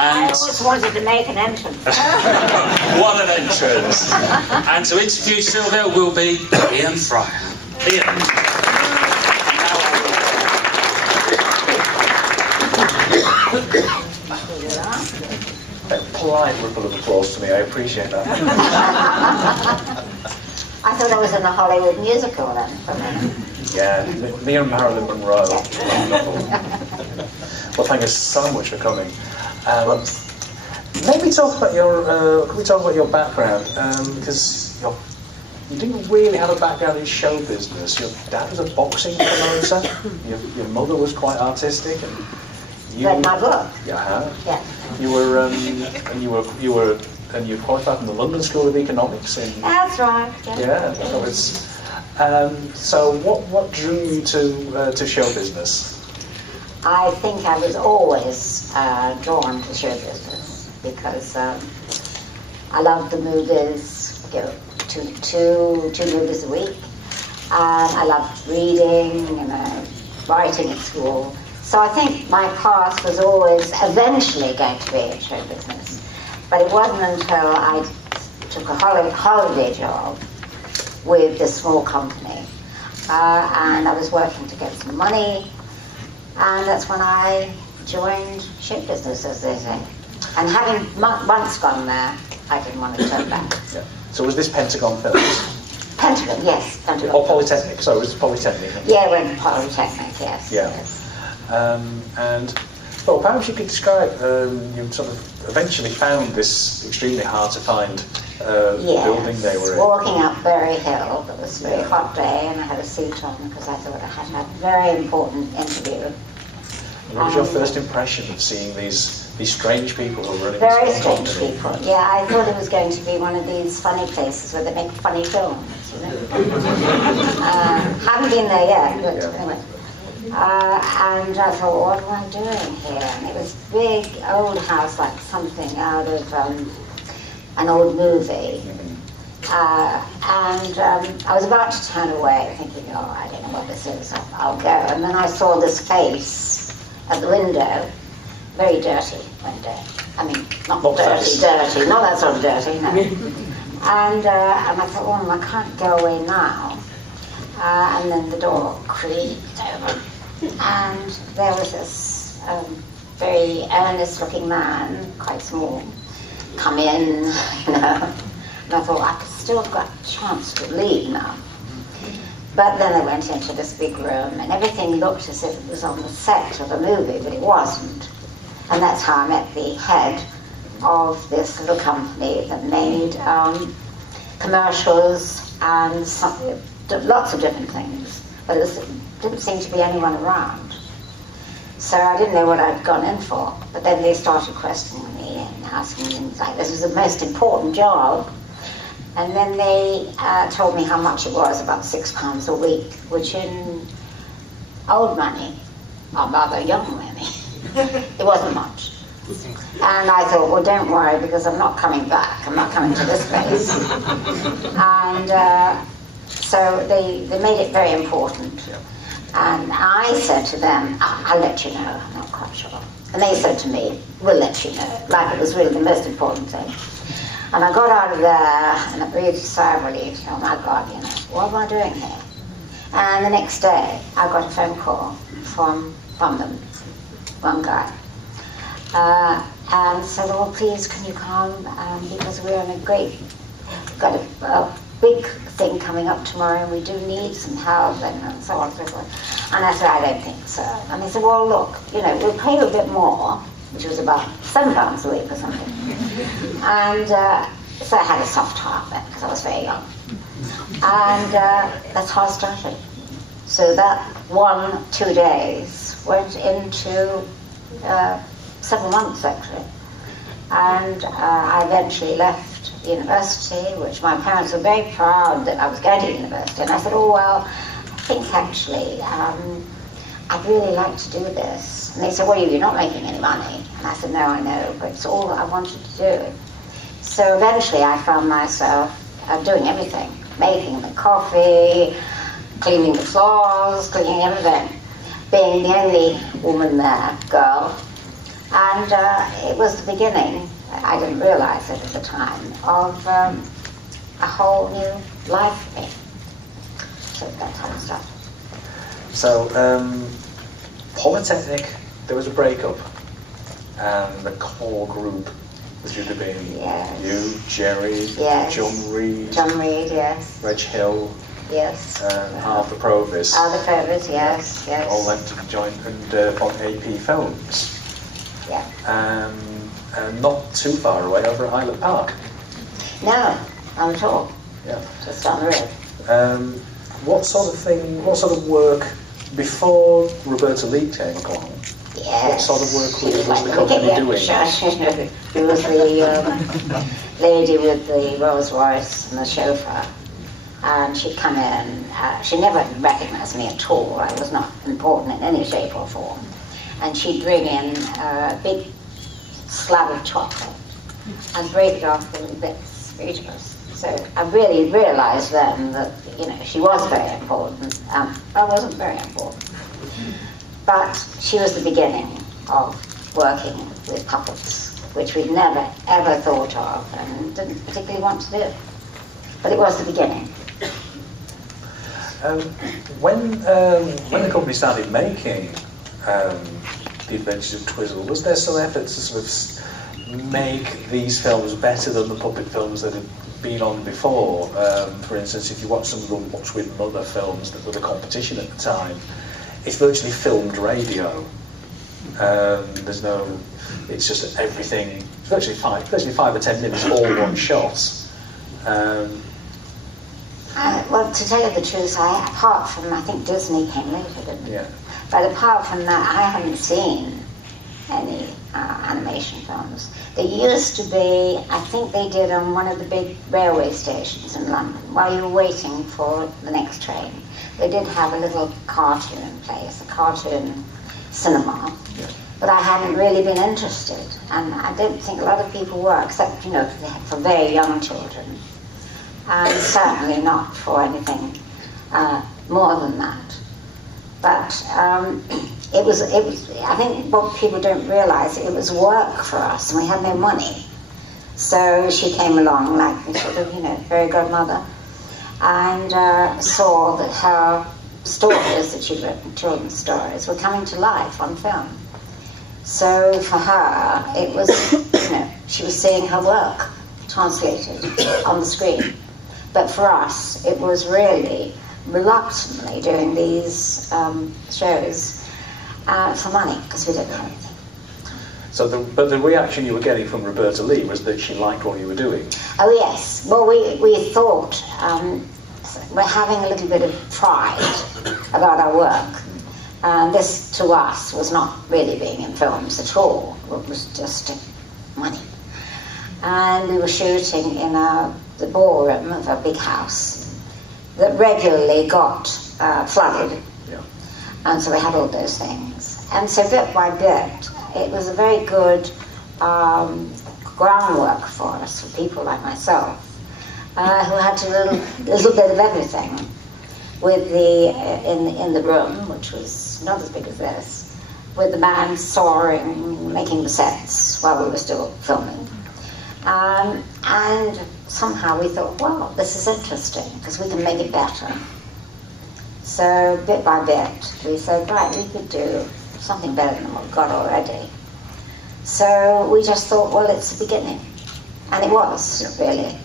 I always wanted to make an entrance. What an entrance. And to interview Sylvia will be Ian Fryer. Ian. A polite ripple of applause to me, I appreciate that. I thought I was in a Hollywood musical then for a minute. Yeah, me and Marilyn Monroe. Well, thank you so much for coming. Maybe talk about your. Can we talk about your background? Because you didn't really have a background in show business. Your dad was a boxing promoter. Your mother was quite artistic, and you read my book. Yeah. Yeah. You were, and you qualified from the London School of Economics. That's right. Yeah. So it's. So what drew you to show business? I think I was always drawn to show business because I loved the movies. Go to two movies a week. I loved reading and writing at school. So I think my path was always eventually going to be show business. But it wasn't until I took a holiday job with this small company, and I was working to get some money, and that's when I joined show business, as they say. And having once gone there, I didn't want to turn back. Yeah. So was this Pentagon Films? Pentagon, yes. Pentagon. Or Polytechnic, sorry, was it Polytechnic? Yeah, I went to Polytechnic, yes. Yeah. Yes. And, well, perhaps you could describe, you sort of eventually found this extremely hard to find building they were in. Walking up Berry Hill, it was a very hot day, and I had a suit on because I thought I had a very important interview. And what was your first impression of seeing these strange people who were running very this strange company? people, yeah. I thought it was going to be one of these funny places where they make funny films, you know. Haven't been there yet, but anyway. And I thought, what am I doing here? And it was a big old house, like something out of an old movie. And I was about to turn away, thinking, oh, I don't know what this is, I'll go. And then I saw this face at the window, very dirty window. I mean, not dirty, not that sort of dirty, no. And I thought, well, I can't go away now. And then the door creaked open, and there was this very earnest-looking man, quite small, come in, you know. And I thought, I've still got a chance to leave now. But then I went into this big room, and everything looked as if it was on the set of a movie, but it wasn't. And that's how I met the head of this little company that made commercials and lots of different things, but it didn't seem to be anyone around. So I didn't know what I'd gone in for, but then they started questioning me and asking me things like, this was the most important job. And then they told me how much it was, about £6 a week, which in old money, or rather young money, it wasn't much. And I thought, well, don't worry, because I'm not coming back. I'm not coming to this place. And so they made it very important. And I said to them, I'll let you know, I'm not quite sure. And they said to me, we'll let you know, like it was really the most important thing. And I got out of there, and I breathed a sigh of relief. Oh my God, you know, what am I doing here? And the next day, I got a phone call from them, one guy. And said, oh, please, can you come? Because we're in got a big thing coming up tomorrow, and we do need some help, and so on and so forth. And I said, I don't think so. And they said, well, look, you know, we'll pay you a bit more, which was about £7 a week or something. And so I had a soft heart then, because I was very young. And that's how I started. So that 1-2 days went into 7 months, actually. And I eventually left university, which my parents were very proud that I was going to university. And I said, oh, well, I think actually I'd really like to do this. And they said, well, you're not making any money. And I said, no, I know, but it's all I wanted to do. So eventually I found myself doing everything, making the coffee, cleaning the floors, cleaning everything, being the only woman there, girl, And it was the beginning, I didn't realise it at the time, of a whole new life for me. So that kind of stuff. So, Polytechnic, there was a breakup, and the core group was due to be you, Jerry, John Reed, yes. Reg Hill, yes, Arthur Provis. Arthur Provis, yes. All went to join and on AP Films. Yeah. And not too far away over at Islet Park. No, not at all. Yeah. Just on the road. What sort of work, before Roberta Lee came along, yes. what sort of work was the company doing? It was the lady with the Rolls Royce and the chauffeur. And she'd come in, she never recognised me at all. I was not important in any shape or form. And she'd bring in a big slab of chocolate and break it off in bits for each of us. So I really realised then that, she was very important. I wasn't very important. But she was the beginning of working with puppets, which we'd never, ever thought of and didn't particularly want to do. But it was the beginning. When the company started making The Adventures of Twizzle, was there some effort to sort of make these films better than the puppet films that had been on before? For instance, if you watch some of the Watch With Mother films that were the competition at the time, it's virtually filmed radio. It's just everything, virtually 5 or 10 minutes, all one shot. Well, to tell you the truth, apart from, I think Disney came later, didn't it? Yeah. But apart from that, I haven't seen any animation films. There used to be, I think they did on one of the big railway stations in London, while you were waiting for the next train. They did have a little cartoon place, a cartoon cinema. Yeah. But I hadn't really been interested, and I don't think a lot of people were, except, for very young children. And certainly not for anything more than that. But it was, I think what people don't realise, it was work for us, and we had no money. So she came along like the sort of, fairy godmother, and saw that her stories that she'd written, children's stories, were coming to life on film. So for her, it was, she was seeing her work translated on the screen. But for us, it was really reluctantly doing these shows for money, because we didn't have anything. So, but the reaction you were getting from Roberta Lee was that she liked what you were doing? Oh yes. Well, we thought we're having a little bit of pride about our work. This, to us, was not really being in films at all. It was just money. And we were shooting in the ballroom of a big house that regularly got flooded. Yeah. And so we had all those things. And so bit by bit, it was a very good groundwork for us, for people like myself, who had to do a little bit of everything with in the room, which was not as big as this, with the band soaring, making the sets while we were still filming. And somehow we thought, well, this is interesting, because we can make it better. So bit by bit, we said, right, we could do something better than what we've got already. So we just thought, well, it's the beginning. And it was, really.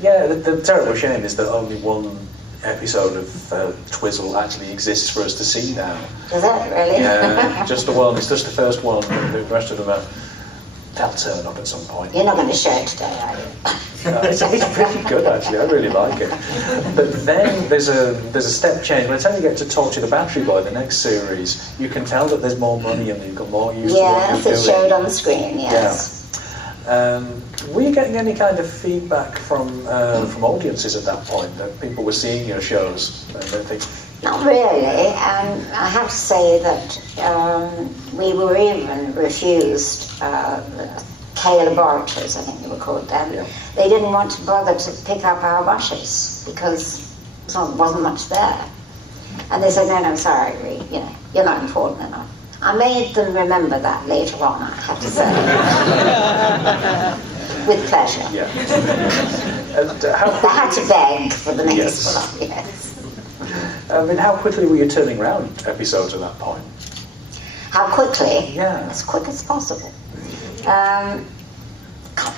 Yeah, the terrible shame is that only one episode of Twizzle actually exists for us to see now. Is it, really? Yeah, just the one. It's just the first one. The rest of them they'll turn up at some point. You're not going to show it today, are you? It's pretty good, actually. I really like it. But then there's a step change. By the time you get to Torture the Battery Boy, the next series, you can tell that there's more money and you've got more use to what you're doing. Yes, it's showed on the screen, yes. Yeah. Were you getting any kind of feedback from audiences at that point, that people were seeing your shows and they think? Not really. I have to say that we were even refused K laboratories, I think they were called then. Yeah. They didn't want to bother to pick up our rushes because there wasn't much there. And they said, no, sorry, you're not important enough. I made them remember that later on, I have to say. With pleasure. Yeah. And how I had to beg for the next Yes. one, yes. I mean, how quickly were you turning around episodes at that point? How quickly? Yeah. As quick as possible. Can't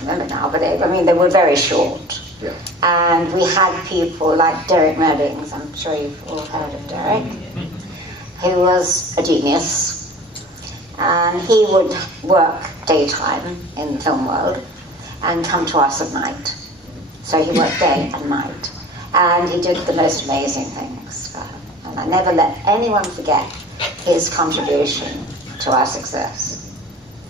remember now, but they were very short. Yeah. And we had people like Derek Reddings, I'm sure you've all heard of Derek, who was a genius. And he would work daytime in the film world and come to us at night. So he worked day and night. And he did the most amazing things. And I never let anyone forget his contribution to our success,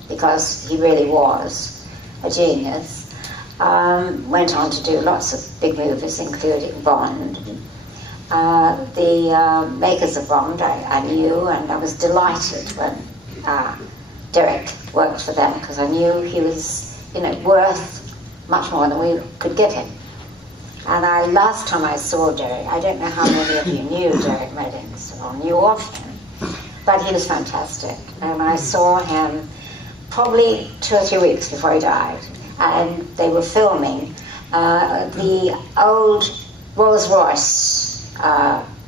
because he really was a genius. Went on to do lots of big movies, including Bond. The makers of Bond I knew, and I was delighted when Derek worked for them, because I knew he was, worth much more than we could give him. And last time I saw Derek, I don't know how many of you knew Derek Reddings or knew of him, but he was fantastic. And I saw him probably 2 or 3 weeks before he died, and they were filming the old Rolls-Royce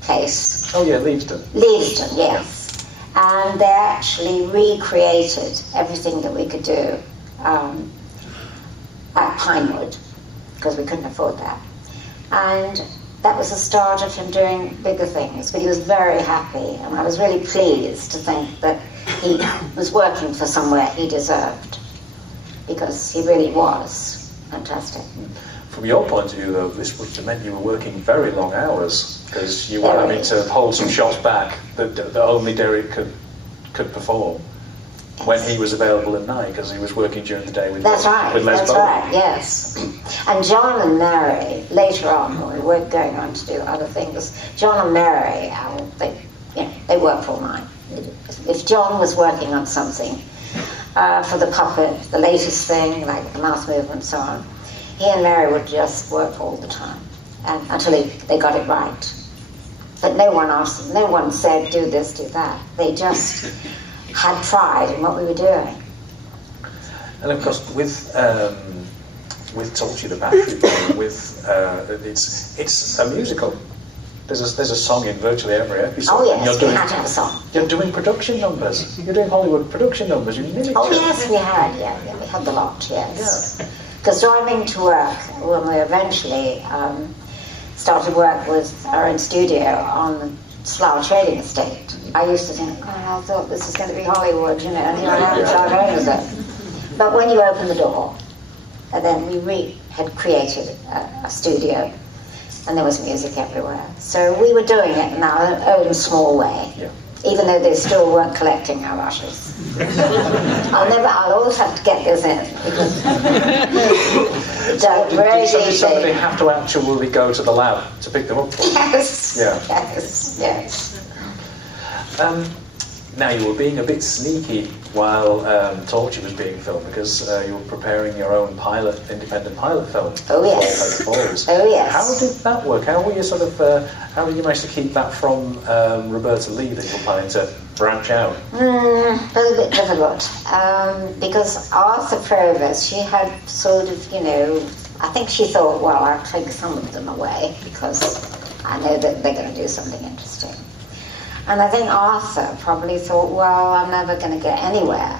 place. Oh yeah, Leavesden. Leavesden, yes. And they actually recreated everything that we could do at Pinewood, because we couldn't afford that. And that was the start of him doing bigger things, but he was very happy, and I was really pleased to think that he was working for somewhere he deserved, because he really was fantastic. From your point of view, though, this would have meant you were working very long hours, because you were having to hold some shots back that only Derek could perform when he was available at night, because he was working during the day with Les right, yes. And John and Mary, later on, when we were going on to do other things, John and Mary, they worked all night. If John was working on something for the puppet, the latest thing, like the mouth movement and so on, he and Mary would just work all the time until they got it right. But no one asked them, no one said, do this, do that. They just had pride in what we were doing. And of course, with Torture the Battery, it's a musical. There's a song in virtually every episode. Oh yes, we had to have a song. You're doing production numbers. You're doing Hollywood production numbers. You miniature. Oh yes, we had. Yeah, we had the lot. Yes. Because driving to work, when we eventually started work with our own studio on the Slough Trading Estate, I used to think, I thought this is going to be Hollywood, and here I am, Slough Trading Estate. But when you open the door, and then we had created a studio, and there was music everywhere. So we were doing it in our own small way, even though they still weren't collecting our rushes. I'll always have to get this in, because somebody have to actually go to the lab to pick them up for you? Yes. Yeah. Yes. Now, you were being a bit sneaky while Torture was being filmed, because you were preparing your own independent pilot film. Oh yes. Falls. Oh yes. How did that work? How were you how did you manage to keep that from Roberta Lee, that you were planning to branch out? A little bit difficult, because Arthur Provers, she had sort of, I think she thought, well, I'll take some of them away, because I know that they're going to do something interesting. And I think Arthur probably thought, well, I'm never going to get anywhere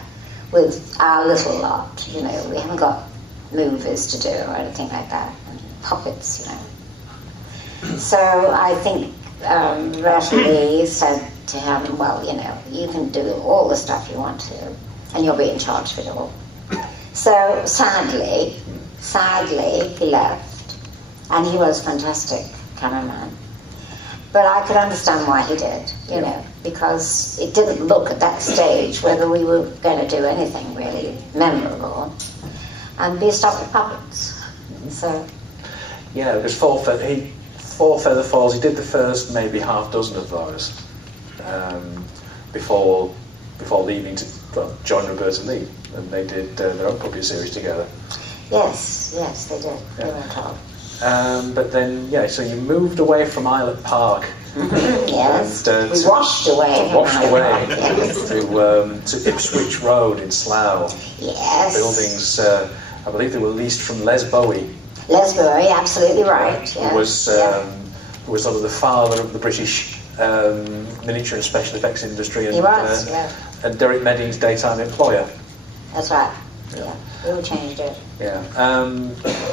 with our little lot, we haven't got movies to do or anything like that, and puppets, So I think Roberta Lee said to him, well, you can do all the stuff you want to, and you'll be in charge of it all. So sadly, he left, and he was a fantastic cameraman. But I could understand why he did, because it didn't look at that stage whether we were going to do anything really memorable, and be stuck with puppets. So. Yeah, because Four Feather Falls, he did the first maybe half dozen of those before leaving to join Roberta Lee, and they did their own puppet series together. Yes, they did. Yeah. They were told. But then, so you moved away from Islet Park Yes. And, We washed away. Yes. to Ipswich Road in Slough. Yes. Buildings, I believe they were leased from Les Bowie. Les Bowie, absolutely right. Who Yeah. was sort of the father of the British miniature and special effects industry, and, He was, and Derek Medding's daytime employer. That's right. Yeah. We all changed it. Yeah.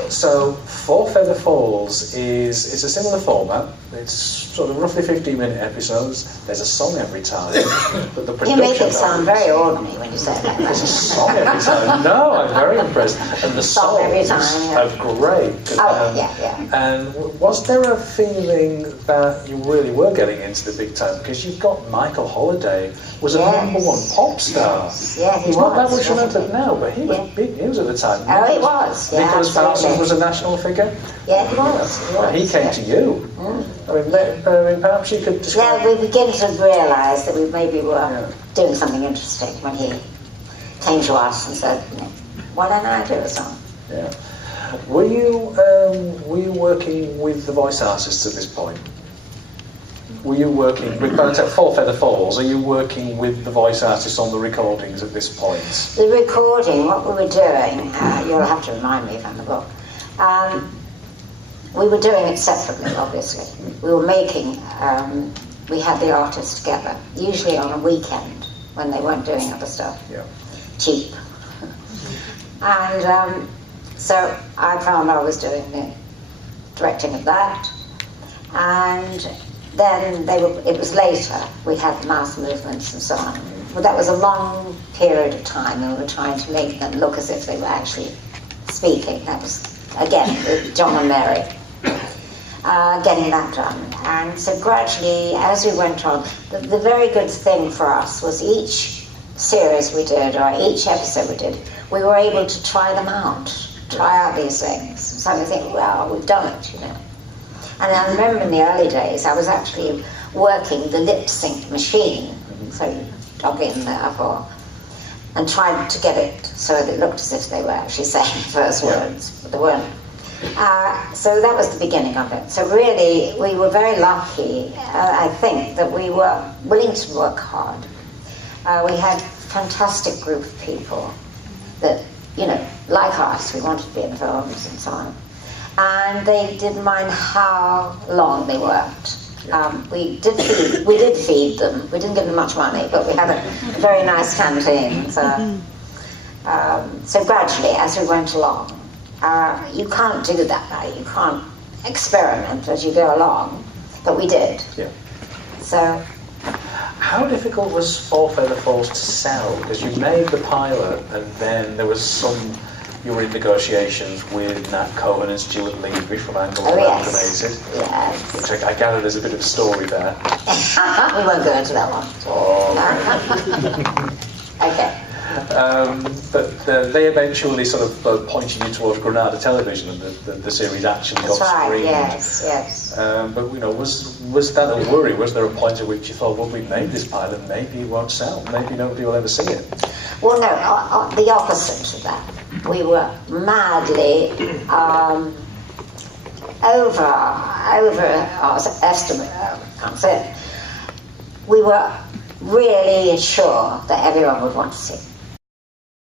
So Four Feather Falls is a similar format. It's sort of roughly 15-minute episodes. There's a song every time. But the production You make it sound very ordinary when you say that. There's a song every time. No, I'm very impressed. And the Song every time, yeah. are great. Oh, yeah. And was there a feeling that you really were getting into the big time? Because you've got Michael Holliday was a #1 pop star. Yeah, he He's was. not that much noted definitely. now, but he was big news at the time. Oh, it was. Yeah, Nicholas Fanderson was a national figure. Yeah, he was. And he came to you. I mean, perhaps you could describe... Yeah, we begin to realise that we maybe were doing something interesting when he came to us and said, why don't I do a song? Yeah. Were you working with the voice artists at this point? Were you working with Four Feather Falls? Are you working with the voice artists on the recordings at this point? The recording, what we were doing, you'll have to remind me if I'm the book. We were doing it separately, obviously. We were making, we had the artists together, usually on a weekend when they weren't doing other stuff. Yeah. Cheap. And so I found I was doing the directing of that. And then it was later, we had mass movements and so on. But that was a long period of time, and we were trying to make them look as if they were actually speaking. That was, again, with John and Mary. Getting that done. And so gradually, as we went on, the very good thing for us was each series we did, or each episode we did, we were able to try them out, try out these things. So we think, well, we've done it, And I remember in the early days, I was actually working the lip sync machine, so dug in there and tried to get it so that it looked as if they were actually saying the first words, but they weren't. So that was the beginning of it. So really, we were very lucky, I think, that we were willing to work hard. We had a fantastic group of people that, like us, we wanted to be in films and so on. And they didn't mind how long they worked. We did feed them. We didn't give them much money, but we had a very nice canteen. So gradually, as we went along, you can't do that now. You can't experiment as you go along, but we did. Yeah. So, how difficult was Four Feather Falls to sell? Because you made the pilot, and then there was you were in negotiations with Nat Cohen and Stuart Levy from Angle yes. Yes. Which I gather there's a bit of a story there. We won't go into that one. Oh, okay. But they eventually sort of pointed you towards Granada Television, and the series actually got screened. Yes. But was that a worry? Was there a point at which you thought, well, we made this pilot, maybe it won't sell, maybe nobody will ever see it? Well, no, the opposite of that. We were madly overestimate. Can't say it. We were really sure that everyone would want to see it.